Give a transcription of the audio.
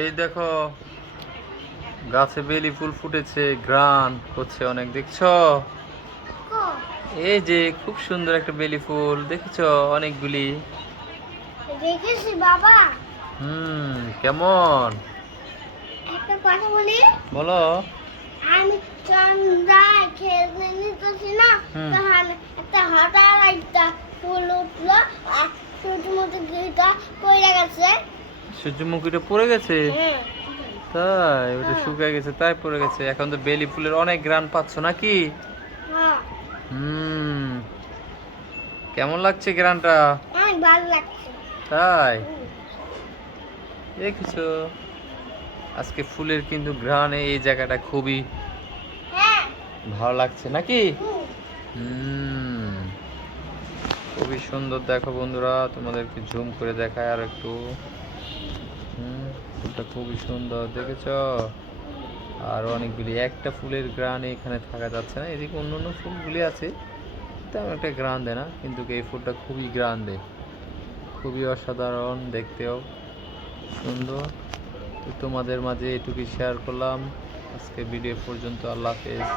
এই দেখো গাছে বেলি ফুল ফুটেছে, ঘ্রাণ হচ্ছে অনেক, দেখছো? এই যে খুব সুন্দর একটা বেলি ফুল দেখেছো, অনেকগুলি দেখেছি বাবা। কেমন? একটা কথা বলি, বলো। আমি চন্দ্রা খেলতে নিতেছি না, তখন একটা হঠাৎ একটা ফুল উঠলো, আর সূর্যমুখী গিটা পড়ে গেছে। সূর্যমুখীটা পড়ে গেছে? হ্যাঁ। তাই? ওটা শুকিয়ে গেছে তাই পড়ে গেছে। এখন তো বেলি ফুলের অনেক ঘ্রাণ পাচ্ছ নাকি? হ্যাঁ। কেমন লাগছে ঘ্রাণটা? অনেক ভালো লাগছে। তাই? দেখেছো, আজকে ফুলের কিন্তু ঘ্রাণে এই জায়গাটা খুবই হ্যাঁ। ভালো লাগছে নাকি? খুবই সুন্দর। দেখো বন্ধুরা, তোমাদেরকে জুম করে দেখায় আর একটু। ফুলটা খুবই সুন্দর, দেখেছো? আর অনেকগুলি, একটা ফুলের গ্রানে এখানে থাকা যাচ্ছে না, এদিকে অন্য অন্য ফুলগুলি আছে তেমন একটা গ্রান দেয় না, কিন্তু এই ফুলটা খুবই গ্রান দেয়, খুবই অসাধারণ, দেখতেও সুন্দর। তো তোমাদের মাঝে এটুকুই শেয়ার করলাম। আজকে ভিডিও পর্যন্ত। আল্লাহ হাফেজ।